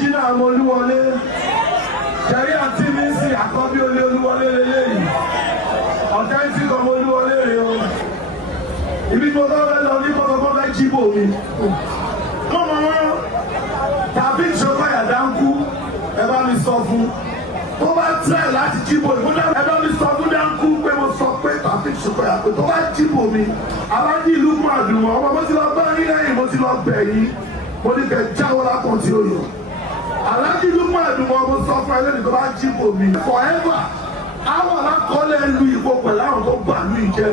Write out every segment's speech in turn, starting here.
original ọmọ Olúwọlé ṣẹ̀rí àti mi sí àkọ́bí olé Olúwọlé lélẹ́yìn authentic ọmọ Olúwọlé rẹ̀ o ibi tó lọ́wọ́ lọ ní kọ́kọ́ fẹ́ jíbò mi mọ́mọ́ wọn tàbí ìṣòro àyàdáńkú ẹ bá mi sọ fún tó bá tẹ̀ láti jíbò mi ẹ bá mi sọ fún dáńkú pé mo sọ pé tàbí ìṣòro àyàpé tó bá jíbò mi alájí ìlú mú àdùnmọ́ ọmọ mo ti lọ bá yín lẹ́yìn mo ti lọ bẹ̀ yín mo ní kẹ́ jáwọ́ lápọ̀ tí ó yọ alájí ìlú mú àdùnmọ́ mo sọ fún ẹlẹ́ni tó bá jíbò mi forever àwọn alákọ̀ọ́lẹ̀ lu ìbò pẹ̀lú àwọn tó gbà ní ìjẹ́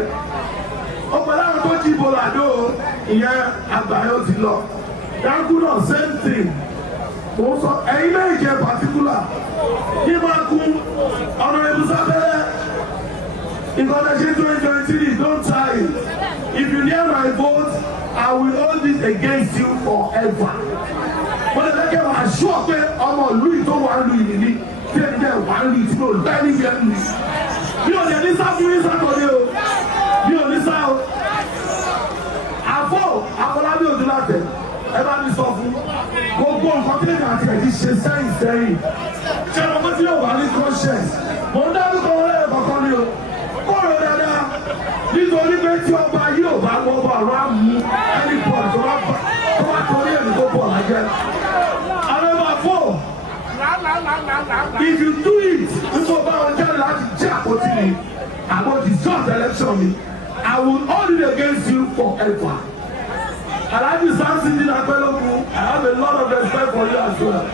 ó pẹ̀lú àwọn tó jíbò làdó ìyẹn àgbáyé ó ti lọ dáńkú náà same thing mo sọ ẹ̀yin náà jẹ́ particular ní máa kún ọ̀nà ìbùsáfẹ́lẹ́ ìkọ́lẹ́ṣẹ́ 2023 don't try it if you hear my vote I will hold it against you forever. mo lè fẹ́ kẹ́ wàá ṣú ọ pé ọmọ ìlú yìí tó wà ń lu ìlú ní tí ẹni jẹ́ wà ń lu ìtí mo lẹ́ ní ìyẹn lu mi ò lè ní sá fún yín sátọ̀dé o mi ò ní sá o àfọ̀ Afọlábí Odúnlátẹ̀ ẹ bá mi sọ fún gbogbo nǹkan tí èmi àti ẹ̀dí ṣe sẹ́yìn ṣé ọmọ tí yóò wà ní conscience mo ń dábí kan wọlé ẹ̀kọ́kọ́ ni o kó rò dáadáa nítorí pé tí ọba yóò bá gbọ́bọ̀ àrùn àmú ẹni pọ̀ tó bá torí ẹ̀mí tó pọ̀ lájẹ́. Àrẹ́bà fò if you do it nígbà bá wọn jáde láti jẹ́ àpótí mi about the short election mi I will hold it against you forever. Alhaji Samson Dinapeloku, I have a lot of respect for you as well.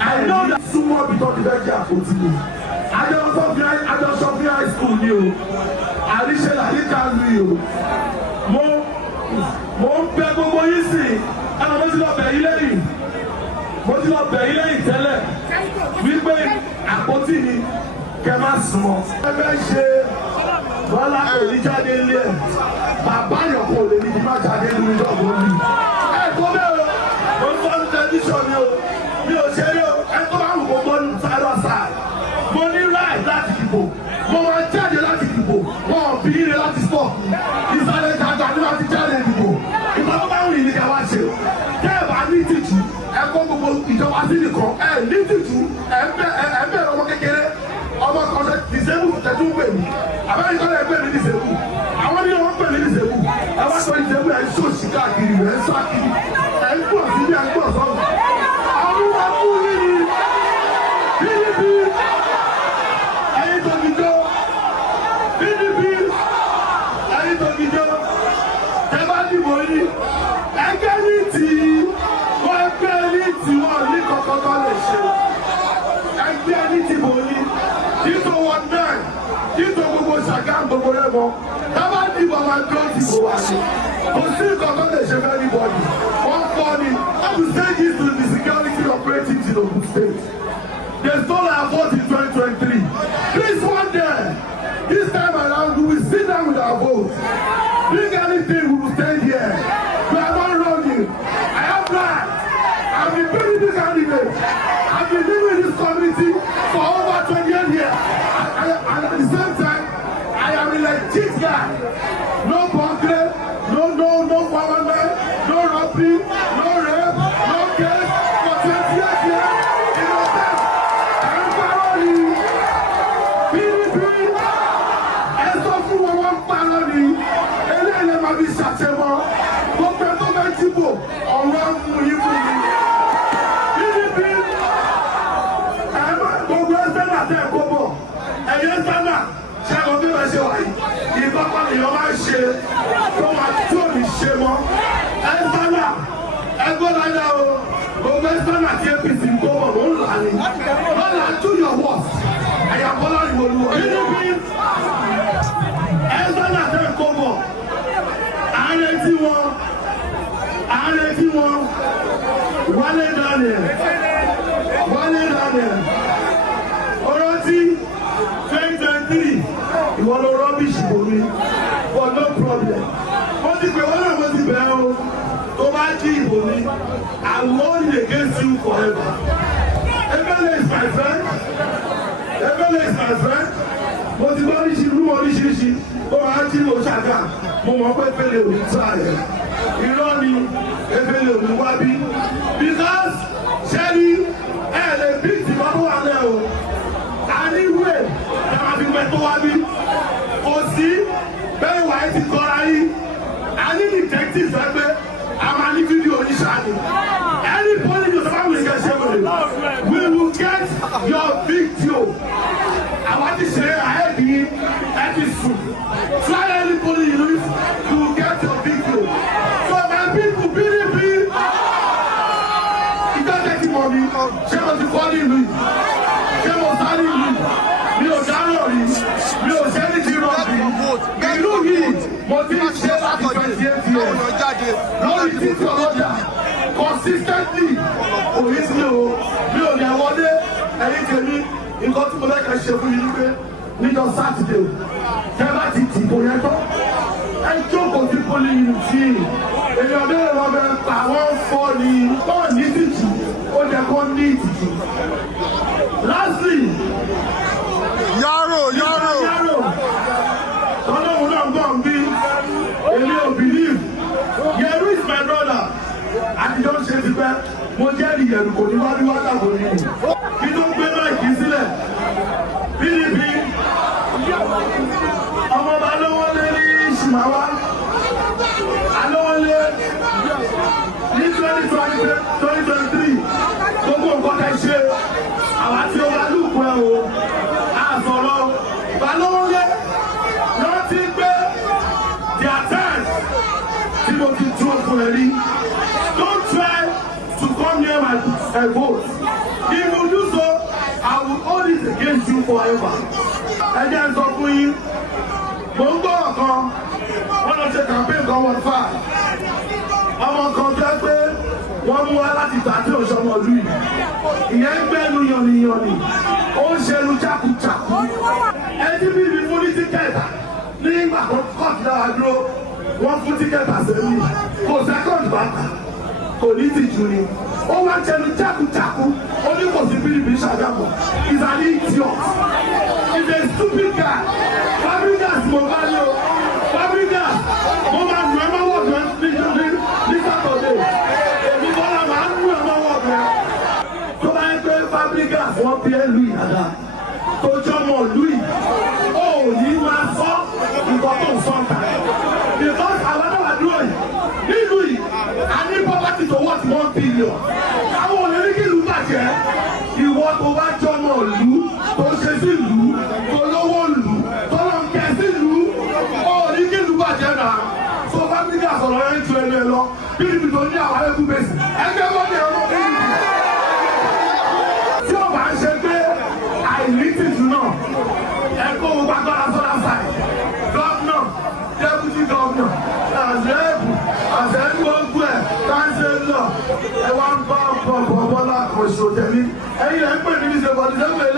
I know that sumo bitọ ti fẹ́ jẹ́ àpótí mi. Adjọsọ fi high school ni o. Àríṣe làyíká mi o. Mo ń bẹ gbogbo yín sí. Ẹnà mo ti lọ bẹ̀ yín lẹ́yìn. Mo ti lọ bẹ̀ yín lẹ́yìn tẹ́lẹ̀. Wípé àpótí mi kẹ́ má súnmọ́. Ẹ fẹ́ ṣe Bọ́lá èyí jáde ilé ẹ̀. Bàbá yọ̀kọ̀ lè ní ìdímọ̀ jáde nínú ìjọba òní. Ẹ kó bẹ́ẹ̀ o, mo ń tọ́jú tẹlifíṣàn ni o, mi ò ṣe é o, ẹ tó bá wù kó gbọ́ ní sáyọ̀ sáà. Mo ní ráì láti dìbò, mo máa jáde láti dìbò, wọn ò bí ire láti stop. Ìsàlẹ̀ ìtajà ni wọ́n ti jáde dìbò. Ìgbà tó bá wù yìí ni ká wá ṣe. Tẹ́ ẹ bá ní tìjú, ẹ kó gbogbo ìjọba sí nìkan. Ẹ ní tìjú, ẹ bẹ̀rẹ̀ ọmọ kékeré. Ọmọ kan ṣe dìsẹ́bù tẹ̀tú pè mí. Àbẹ́rẹ́ ìkọ́lẹ̀ pè mí dìsẹ́bù. Àwọn ní wọn pè mí dìsẹ́bù. Ẹ wá sọ dìsẹ́bù ẹ̀ ń ṣòṣì káàkiri rẹ̀ ń sá kiri. Ẹ̀ ń gbọ̀ síbi ẹ̀ ń gbọ̀ sọ́run. Àwọn ọmọ kú nínú PDP. Ẹyin tó fi jọ. PDP. Ẹyin tó fi jọ. Ẹ bá dìbò yìí. Ẹgbẹ́ ní tì í. Wọ́n ẹgbẹ́ ní tì wọ́n ní kọ̀ọ̀kan tó lè ṣe. Ẹgbẹ́ ní tìbò yìí. Títò wọn náà. Títò gbogbo ṣàgá gbogbo rẹ̀ mọ́. Tábà dìbò máa tó dìbò wá sí. Kò sí ìkọ̀kọ́ lè ṣe fẹ́ anybody. Wọ́n kọ́ ni. I will say this to the security operatives in Ogun State. They stole our vote in 2023. Please one day, this time around, we will sit down with our vote. Bring anything, we will stay here. We are not running. I have plans. I've been building this candidate. I've been living in this community for over 28 years. And at the same time, I am a legit guy. No bunkering, no government, no robbery, no rape, no case for 28 years. Innocent and parody. PDP, ẹ̀sọ́ fún wọn wọ́n parody. Eléyìí máa fi ṣàṣẹmọ́. Gbogbo tó bá dìbò, ọ̀rọ̀ mú yín fún mi. PDP, gbogbo ẹsẹ̀ náà tẹ̀ kó bọ̀. Ẹ̀yẹ sánà ṣe àwọn bí wọ́n ṣe wà yìí. Ìbápa nìyẹn máa ń ṣe tó máa tó ní ṣe mọ́. Ẹ̀sánà ẹgbẹ́ láyà o. Gbogbo ẹsẹ̀ tí APC ń kó bọ̀ ló ń là ní. Wọ́n là do your worst. Ẹ̀yà Bọ́lá ni mo lu ọ. PDP ẹ̀sánà tẹ̀ kó bọ̀. Àárẹ̀ tí wọ́n Wálé Daniel. Ọ̀rọ̀ tí 2023 ìwọ ló rọ́bìṣì bò mí but no problem. Mo ti pè wọ́n náà mo ti bẹ̀rẹ̀ o tó bá jí ìbò mi I will hold it against you forever. Ebele is my friend. Mo ti gbọ́ oríṣiríṣi ó máa jí mo ṣàgà mo mọ̀ pé Ebele ò ní tà yẹn. Irọ́ ni Ebele ò ní wá bí because ṣẹ́ni. politics ẹgbẹ́ a máa ní fídíò oníṣàní. Any politics ọ̀sán wìlì kẹ́ ṣe wèrè. We will get your video. Àwọn ti ṣe àyẹ̀bí ẹ̀dí sùn. Fly any politics you will get your video. So my people PDP. Ìjọ́jẹ́ ti mọ̀ mi. Ṣé mo ti kọ́ ní ìlú yìí? Ṣé mo sáré ìlú yìí? Mi ò dáná rí. Mi ò ṣe ní ti rọ̀ bí. Ìlú yìí mo ti ń ṣe láti 28 years. Lórí títí ọlọ́jà consistently òye sí o mi ò lè wọlé ẹ̀yìn tèmi nǹkan tí mo fẹ́ kẹ́ ṣe fún mi ní pé níjọ́ sátidé o kẹ́ bá ti dìbò yẹn tán ẹ jókòó sí poli unity èèyàn bẹ́ẹ̀ wọ́n bẹ pa wọ́n fọ́ ni wọ́n ní ìtìjú ó jẹ́ kó ní ìtìjú. Lastly yàrá ọlọ́run náà gbọ́n bí èmi ò believe Yẹ̀rù is my brother àtijọ́ ṣe ti pẹ́ mo jẹ́rìí Yẹ̀rù kò ní wá bí wá dàbò nínú kí tó gbé máìkì sílẹ̀ PDP ọmọọba Alówólé ní Ṣìmáwá Alówólé ní 2023 gbogbo nǹkan tẹ̀ ṣe àwọn àti ọba lùkù ẹ̀ o àsọ̀rọ̀ Alówólé lọ́ọ́ ti gbé their time tí mo ti dúró fún ẹ rí. Don't try to come near my vote. If you do so, I will hold it against you forever. Ẹ jẹ́ n sọ fún yín, mo ń gbọ́ ọ̀kan, wọ́n lọ ṣe campaign kan wọ́n fà. Ọmọ kan jẹ́ pé wọ́n mú wá láti tàbí òṣọmọ ìlú yìí. Ìyẹn ń gbẹ́nu yànnìyànnì, ó ń ṣẹnu jákujàku. Ẹ ti bí ibi fún ní tíkẹ́ẹ̀tì ní ìgbà kan kọ́ọ̀tù dára dúró. Wọ́n fún tíkẹ́ẹ̀tì àṣẹ́yìn kò sẹ́kọ̀ndì bàtà kò ní tìjú ni ó wá jẹnu jákujàku ó ní kò sí PDP ṣàgàmọ̀ is an idiot is a stupid guy Fabregas mo bá ní o Fabregas mo máa nù ẹ́ mọ́wọ́ ọ̀dọ́ ní Saturday èmi bọ́lá máa ń nù ẹ́ mọ́wọ́ ọ̀dọ́ tó bá yẹ pé Fabregas wọ́n bí ẹ́ lu ìyàrá tó jọmọ lu yìí ó ní máa sọ nǹkan tó ń sọ̀tà because àwọn náà wà dúró yìí nílùú yìí a ní property to worth 1 billion àwọn olórí kí ìlú bàjẹ́ ìwọ tó bá jọmọ ìlú tó ṣe sí ìlú tó lówó ìlú tó lọ ń kẹ sí ìlú ó ní kí ìlú bàjẹ́ náà so Fabregas sọ̀rọ̀ yẹn ju ẹnu ẹ lọ PDP tó ní àwọn ẹkú bẹ́sì ẹgbẹ́ wọn ní ọmọ PDP tí ó bá ń ṣe pé àìní tìjú náà ẹ̀kọ́ gbogbo agbára sọ́dá sáì gọ́ọ̀nà deputy governor àzẹ́ẹ̀bù àzẹ́ẹ̀bù gbogbo ẹ̀ káńsẹ́lọ̀ ẹ̀ wá ń bá bọ̀bọ̀ bọ́lá kò ṣòtẹ́lí ẹ̀yìn ẹ̀ ń pè ní ìṣèpàdé sẹ́gbẹ̀ẹ́